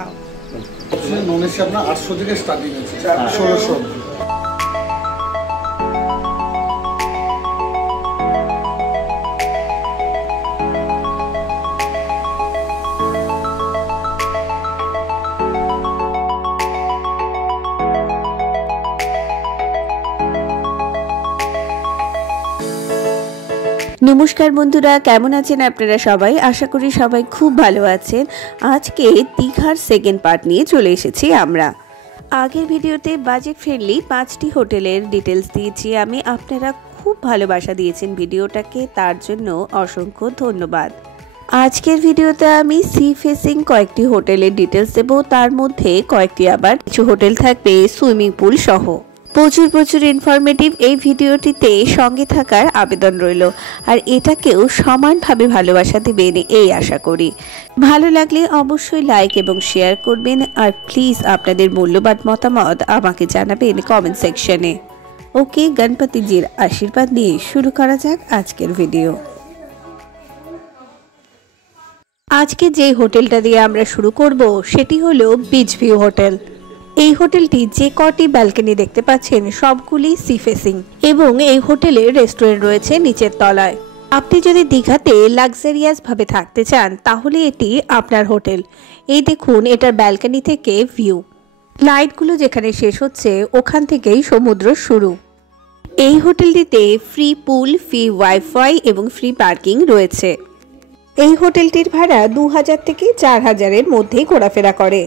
Wow non AC আপনার 800 থেকে starting আছে 1600 নমস্কার বন্ধুরা, কেমন আছেন আপনারা সবাই? আশা করি সবাই খুব ভালো আছেন। আজকে দীঘার সেকেন্ড পার্ট নিয়ে চলে এসেছি আমরা। আগের ভিডিওতে বাজেট ফ্রেন্ডলি 5টি হোটেলের ডিটেলস দিয়েছি আমি, আপনারা খুব ভালোবাসা দিয়েছেন ভিডিওটাকে, তার জন্য অসংখ্য ধন্যবাদ। আজকের ভিডিওতে আমি সি ফেসিং কয়েকটি হোটেলের ডিটেলস দেব, তার মধ্যে কয়েকটি আবার কিছু হোটেল থাকবে সুইমিং পুল সহ। প্রচুর ইনফরমেটিভ এই ভিডিওটিতে সঙ্গে থাকার আবেদন রইল, আর এটাকেও সমানভাবে ভালোবাসা দেবেন এই আশা করি। ভালো লাগলে অবশ্যই লাইক এবং শেয়ার করবেন, আর প্লিজ আপনাদের মূল্যবান মতামত আমাকে জানাবেন কমেন্ট সেকশনে। ওকে, গণপতিজির আশীর্বাদ নিয়ে শুরু করা যাক আজকের ভিডিও। আজকে যে হোটেলটা দিয়ে আমরা শুরু করব সেটি হলো বিচ ভিউ হোটেল। এই হোটেলটি যে কটি ব্যালকনি দেখতে পাচ্ছেন সবগুলি সি ফেসিং, এবং এই হোটেলে রেস্টুরেন্ট রয়েছে নিচের তলায়। আপনি যদি দীঘাতে লাক্সারিয়াস ভাবে থাকতে চান তাহলে এটি আপনার হোটেল। এই দেখুন, এটার ব্যালকনি থেকে ভিউ, লাইটগুলো যেখানে শেষ হচ্ছে ওখান থেকেই সমুদ্র শুরু। এই হোটেলটিতে ফ্রি পুল, ফ্রি ওয়াইফাই এবং ফ্রি পার্কিং রয়েছে। এই হোটেলটির ভাড়া 2000 থেকে 4000-এর মধ্যেই ঘোরাফেরা করে।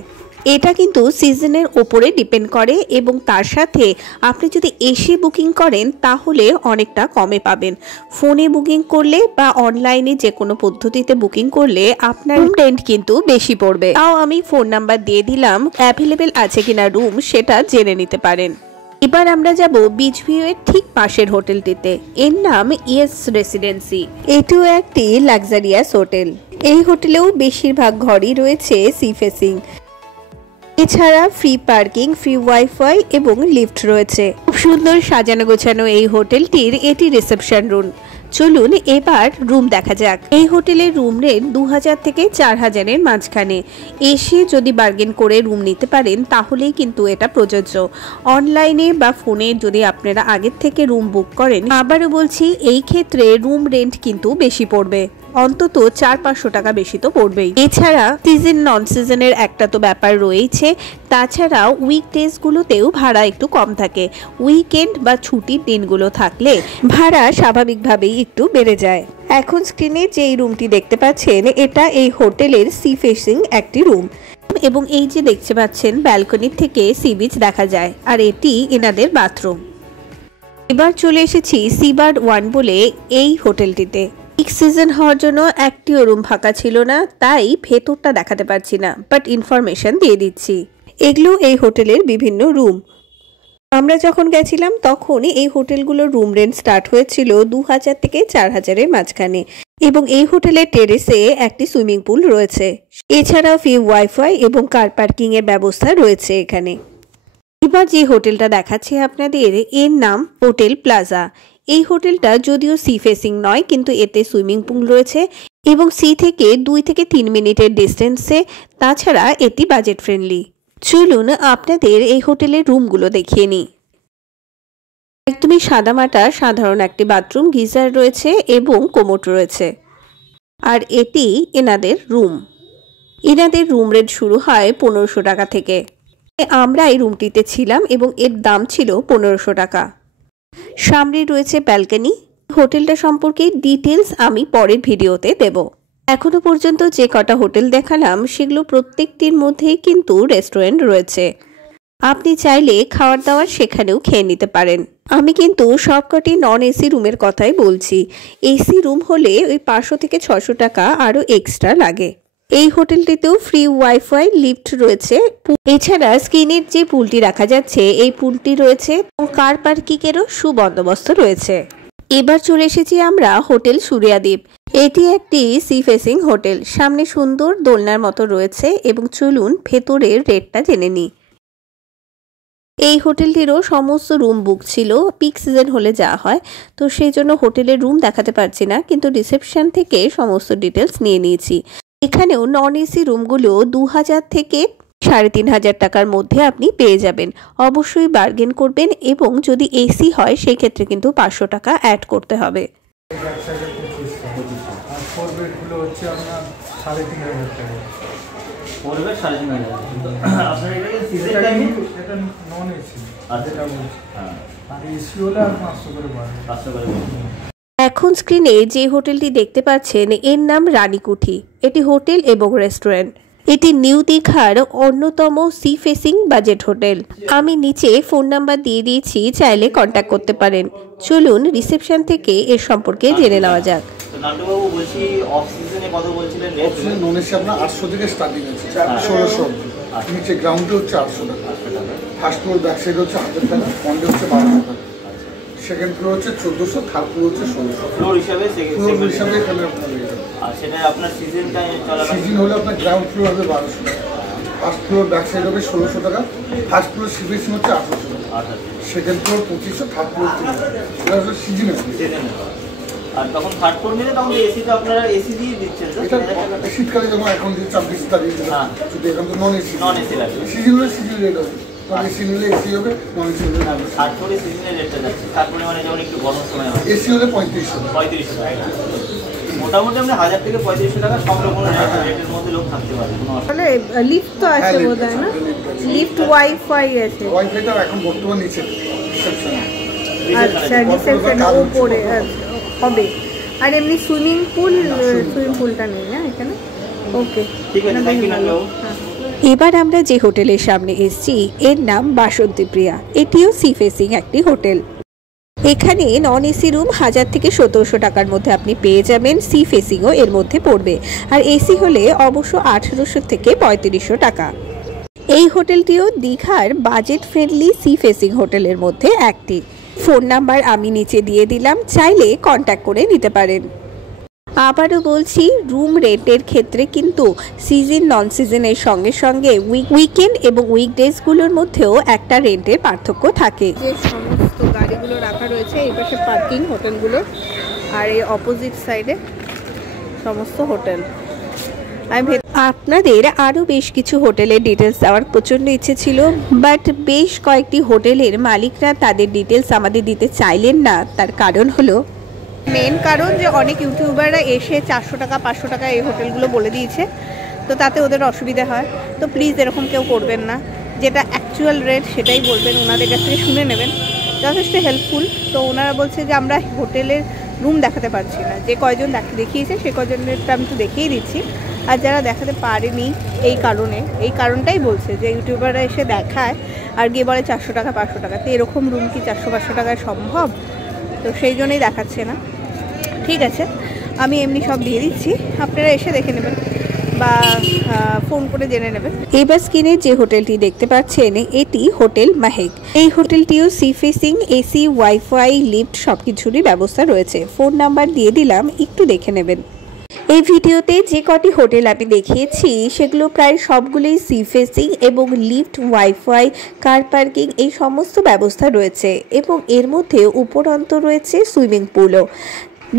এটা কিন্তু সিজনের ওপরে ডিপেন্ড করে, এবং তার সাথে আপনি যদি এসি বুকিং করেন তাহলে অনেকটা কমে পাবেন। ফোনে বুকিং করলে বা অনলাইনে যে কোনো পদ্ধতিতে বুকিং করলে আপনার রেন্ট কিন্তু বেশি পড়বে। তাও আমি ফোন নাম্বার দিয়ে দিলাম, অ্যাভেলেবেল আছে কিনা রুম সেটা জেনে নিতে পারেন। এবার আমরা যাব বিচ ভিউ এর ঠিক পাশের হোটেলটিতে। এর নাম ইয়েস রেসিডেন্সি। এটিও একটি লাক্সারিয়াস হোটেল। এই হোটেলেও বেশিরভাগ ঘরই রয়েছে সি ফেসিং। এছাড়া ফ্রি পার্কিং, ফ্রি ওয়াইফাই এবং লিফট রয়েছে। খুব সুন্দর সাজানো গোছানো এই হোটেলটির এটি রিসেপশন রুম। চলুন এবার রুম দেখা যাক। এই হোটেলের রুম রেন্ট 2000 থেকে 4000-এর মাঝখানে। এসে যদি বার্গেন করে রুম নিতে পারেন তাহলেই কিন্তু এটা প্রযোজ্য। অনলাইনে বা ফোনে যদি আপনারা আগের থেকে রুম বুক করেন, আবারও বলছি এই ক্ষেত্রে রুম রেন্ট কিন্তু বেশি পড়বে, অন্তত 400-500 টাকা বেশি তো পড়বেই। এছাড়া সিজন নন সিজনের একটা তো ব্যাপার রয়েছে, তাছাড়া উইকডেজ গুলোতেও ভাড়া একটু কম থাকে। উইকেন্ড বা ছুটির দিনগুলো থাকলে ভাড়া স্বাভাবিকভাবেই একটু বেড়ে যায়। এখন স্ক্রিনে যেই রুমটি দেখতে পাচ্ছেন এটা এই হোটেলের সি ফেসিং একটি রুম, এবং এই যে দেখতে পাচ্ছেন ব্যালকনি থেকে সি বিচ দেখা যায়, আর এটি এনাদের বাথরুম। এবার চলে এসেছি সিবার্ড ওয়ান বলে এই হোটেলটিতে। পিক সিজন হওয়ার জন্য একটিও রুম ফাঁকা ছিল না, তাই ভেতরটা দেখাতে পারছি না, বাট ইনফরমেশন দিয়ে দিচ্ছি। এগুলো এই হোটেলের বিভিন্ন রুম। আমরা যখন গেছিলাম তখনই এই হোটেলগুলোর রুম রেন্ট স্টার্ট হয়েছিল 2000 থেকে 4000-এর মাঝখানে, এবং এই হোটেলের টেরেসে একটি সুইমিং পুল রয়েছে। এছাড়াও ফ্রি ওয়াইফাই এবং কার পার্কিং এর ব্যবস্থা রয়েছে এখানে। এবার যে হোটেলটা দেখাচ্ছি আপনাদের, এর নাম হোটেল প্লাজা। এই হোটেলটা যদিও সি ফেসিং নয়, কিন্তু এতে সুইমিং পুল রয়েছে এবং সি থেকে 2 থেকে 3 মিনিটের ডিস্টেন্সে। তাছাড়া এটি বাজেট ফ্রেন্ডলি। চলুন আপনাদের এই হোটেলের রুমগুলো দেখিয়ে নিই। একদমই সাদামাটা সাধারণ একটি বাথরুম, গিজার রয়েছে এবং কোমোড রয়েছে। আর এটি এনাদের রুম। এনাদের রুম রেন্ট শুরু হয় 1500 টাকা থেকে। আমরা এই রুমটিতে ছিলাম এবং এর দাম ছিল 1500 টাকা। সামনে রয়েছে ব্যালকনি। হোটেলটা সম্পর্কে ডিটেলস আমি পরের ভিডিওতে দেব। এখনো পর্যন্ত যে কটা হোটেল দেখালাম সেগুলো প্রত্যেকটির মধ্যেই কিন্তু রেস্টুরেন্ট রয়েছে। আপনি চাইলে খাওয়ার দাওয়ার সেখানেও খেয়ে নিতে পারেন। আমি কিন্তু সবকটি নন এসি রুমের কথাই বলছি। এসি রুম হলে ওই 500 থেকে 600 টাকা আরও এক্সট্রা লাগে। এই হোটেলটিতেও ফ্রি ওয়াইফাই, লিফট রয়েছে। এছাড়া স্ক্রিনের যে পুলটি রাখা যাচ্ছে এই পুলটি রয়েছে, কার পার্কিংয়েরও সুবন্দোবস্ত রয়েছে। এবার চলে এসেছি আমরা হোটেল সূর্যাদ্বীপ। এটি একটি সি ফেসিং হোটেল। সামনে সুন্দর দোলনার মতো রয়েছে, এবং চলুন ভেতরের রেটটা জেনে নিই। এই হোটেলটিরও সমস্ত রুম বুক ছিল, পিক সিজন হলে যা হয়, তো সেই জন্য হোটেলের রুম দেখাতে পারছি না, কিন্তু রিসেপশন থেকে সমস্ত ডিটেলস নিয়ে নিয়েছি। এখানেও নন এসি রুমগুলো 2000 থেকে 3,500 টাকার মধ্যে আপনি পেয়ে যাবেন। অবশ্যই বার্গেন করবেন এবং যদি এসি হয় সেই ক্ষেত্রে কিন্তু 500 টাকা অ্যাড করতে হবে। এখন স্ক্রিনে যে হোটেলটি দেখতে পাচ্ছেন এর নাম রানীকুঠি। এটি হোটেল এবং রেস্টুরেন্ট। এটি নিউ দীঘার অন্যতম সি ফেসিং বাজেট হোটেল। আমি নিচে ফোন নাম্বার দিয়ে দিয়েছি, চাইলে কন্ট্যাক্ট করতে পারেন। চলুন রিসেপশন থেকে এর সম্পর্কে জেনে নেওয়া যাক। নাটুবাবু বলছি, অফ সিজনে কত বলছিলেন? অফ সিজনে নন এসি আপনার 800 থেকে স্টার্টিং আছে, 1600। নিচে গ্রাউন্ডে হচ্ছে 800 টাকা, ফার্স্ট ফ্লোর ব্যাক সাইড হচ্ছে 1000 টাকা, ফ্রন্টে হচ্ছে 1200 টাকা, সেকেন্ড ফ্লোর হচ্ছে 1400, থার্ড ফ্লোর হচ্ছে 1600। ফ্লোর হিসাবে এখানে আপনার আর সেটা আপনার সিজনটা চলা সিজন হলে আপনার গ্রাউন্ড ফ্লোর হবে 1200 টাকা, ফার্স্ট ফ্লোর ব্যাক সাইড হবে 1600 টাকা, ফার্স্ট ফ্লোর সিবিএসি হচ্ছে 800 টাকা, সেকেন্ড ফ্লোর 2500, থার্ড ফ্লোর 3000। এটা হচ্ছে সিজনে। আর তখন থার্ড ফ্লোর নিলে তখন এসিটা আপনারা এসি দিয়ে দিচ্ছেন তো? শীতকালে যখন এখন যে 24 তারিখ যদি এখন তো নন এসি লাগবে, সিজন হলে সিজন রেট হবে, এসি নিলে এসি হবে, নন এসি নিলে নন এসি। থার্ড ফ্লোরে সিজনের রেটটা যাচ্ছে, থার্ড ফ্লোরে মানে যখন একটু গরম সময় হয় এসি হলে 3500 টাকা। মোটামুটি আমরা 1000 থেকে 3500 টাকা সব রকম রেটের মধ্যে লোক থাকতে পারে। তাহলে লিফট তো আছে বোধহয় না? লিফট ওয়াইফাই আছে? ওয়াইফাইটা এখন বর্তমান নিচে রিসেপশনে। আচ্ছা, রিসেপশনে উপরে হবে। আর এমনি সুইমিং পুলটা নেই না এখানে? ওকে, ঠিক আছে, থ্যাংক ইউ। এবার আমরা যে হোটেলের সামনে এসেছি এর নাম বাসন্তী প্রিয়া। এটিও সি ফেসিং একটি হোটেল। এখানে নন এসি রুম 1000 থেকে 1700 টাকার মধ্যে আপনি পেয়ে যাবেন। সি ফেসিংও এর মধ্যে পড়বে, আর এসি হলে অবশ্য 1800 থেকে 3500 টাকা। এই হোটেলটিও দীঘার বাজেট ফ্রেন্ডলি সি ফেসিং হোটেলের মধ্যে একটি। ফোন নাম্বার আমি নিচে দিয়ে দিলাম, চাইলে কন্ট্যাক্ট করে নিতে পারেন। আবারও বলছি, রুম রেটের ক্ষেত্রে কিন্তু সিজন নন সিজনের সঙ্গে সঙ্গে উইকেন্ড এবং উইকডেজগুলোর মধ্যেও একটা রেন্টের পার্থক্য থাকে। যে সমস্ত গাড়িগুলো রাখা রয়েছে এই পাশে পার্কিং হোটেলগুলোর, আর এই অপোজিট সাইডে সমস্ত হোটেল। আপনাদের আরও বেশ কিছু হোটেলের ডিটেলস দেওয়ার প্রচণ্ড ইচ্ছে ছিল, বাট বেশ কয়েকটি হোটেলের মালিকরা তাদের ডিটেলস আমাদের দিতে চাইলেন না। তার কারণ হলো, মেন কারণ যে অনেক ইউটিউবাররা এসে 400 টাকা 500 টাকা এই হোটেলগুলো বলে দিয়েছে, তো তাতে ওদের অসুবিধা হয়। তো প্লিজ এরকম কেউ করবেন না, যেটা অ্যাকচুয়াল রেট সেটাই বলবেন, ওনাদের কাছ থেকে শুনে নেবেন, যথেষ্ট হেল্পফুল। তো ওনারা বলছে যে আমরা হোটেলের রুম দেখাতে পারছি না, যে কয়জন দেখিয়েছে সে কয়জনেরটা আমি তো দেখিয়ে দিচ্ছি, আর যারা দেখাতে পারেনি এই কারণটাই বলছে যে ইউটিউবাররা এসে দেখায় আর গিয়ে বলে 400 টাকা 500 টাকা, তো এরকম রুম কি 400-500 টাকায় সম্ভব? তো সেই জন্যই দেখাচ্ছে না। ঠিক আছে, আমি এমনি সব দিয়ে দিচ্ছি, আপনারা এসে দেখে নেবেন বা ফোন করে জেনে নেবেন। এবার স্ক্রিনে যে হোটেলটি দেখতে পাচ্ছেন এটি হোটেল মাহেক। এই হোটেলটিও sea facing, AC, wifi, lift সবকিছুরই ব্যবস্থা রয়েছে। ফোন নাম্বার দিয়ে দিলাম, একটু দেখে নেবেন। এই ভিডিওতে যে কটি হোটেল আমি দেখিয়েছি সেগুলো প্রায় সবগুলোই সি ফেসিং এবং লিফট, ওয়াইফাই, কার পার্কিং এই সমস্ত ব্যবস্থা রয়েছে এবং এর মধ্যে উপরন্ত রয়েছে সুইমিং পুলও।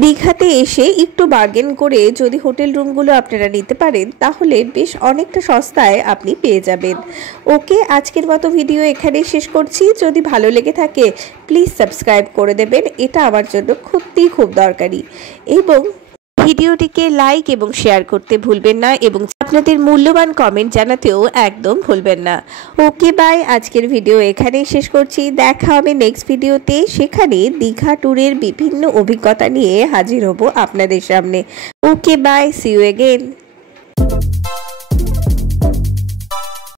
দীঘাতে এসে একটু বার্গেন করে যদি হোটেল রুমগুলো আপনারা নিতে পারেন তাহলে বেশ অনেকটা সস্তায় আপনি পেয়ে যাবেন। ওকে, আজকের মতো ভিডিও এখানেই শেষ করছি। যদি ভালো লেগে থাকে প্লিজ সাবস্ক্রাইব করে দেবেন, এটা আমার জন্য সত্যিই খুব দরকারি। এবং ভিডিওটিকে লাইক এবং শেয়ার করতে ভুলবেন না এবং আপনাদের মূল্যবান কমেন্ট জানাতেও একদম ভুলবেন না। ওকে বাই, আজকের ভিডিও এখানেই শেষ করছি। দেখা হবে নেক্সট ভিডিওতে, সেখানে দীঘা ট্যুরের বিভিন্ন অভিজ্ঞতা নিয়ে হাজির হব আপনাদের সামনে। Okay bye, see you again.